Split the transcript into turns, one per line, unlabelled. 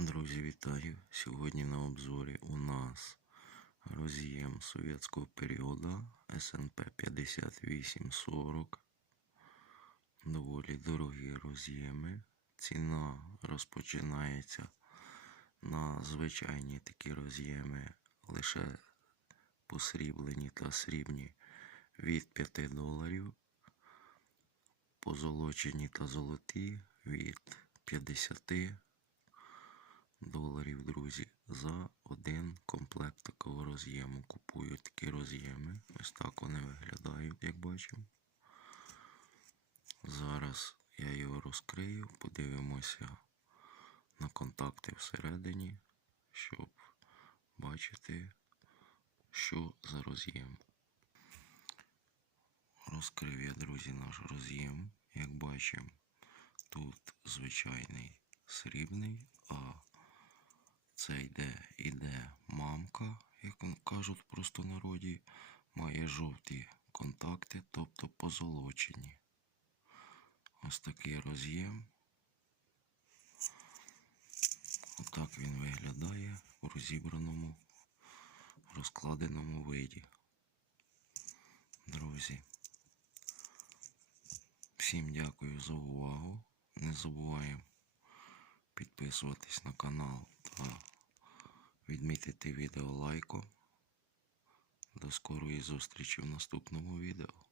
Друзі, вітаю! Сьогодні на обзорі у нас роз'єм совєтського періоду СНП 5840. Доволі дорогі роз'єми. Ціна розпочинається на звичайні такі роз'єми лише посріблені та срібні від 5 доларів. Позолочені та золоті від 50 доларів, друзі, за один комплект такого роз'єму. Купую такі роз'єми. Ось так вони виглядають, як бачимо. Зараз я його розкрию, подивимося на контакти всередині, щоб бачити, що за роз'єм. Розкрив я, друзі, наш роз'єм. Як бачимо, тут звичайний срібний, це йде, іде мамка, як кажуть в простонароді, має жовті контакти, тобто позолочені. Ось такий роз'єм. Отак він виглядає у розібраному, розкладеному виді. Друзі. Всім дякую за увагу. Не забуваємо підписуватись на канал та відмітити відео лайком. До скорої зустрічі в наступному відео.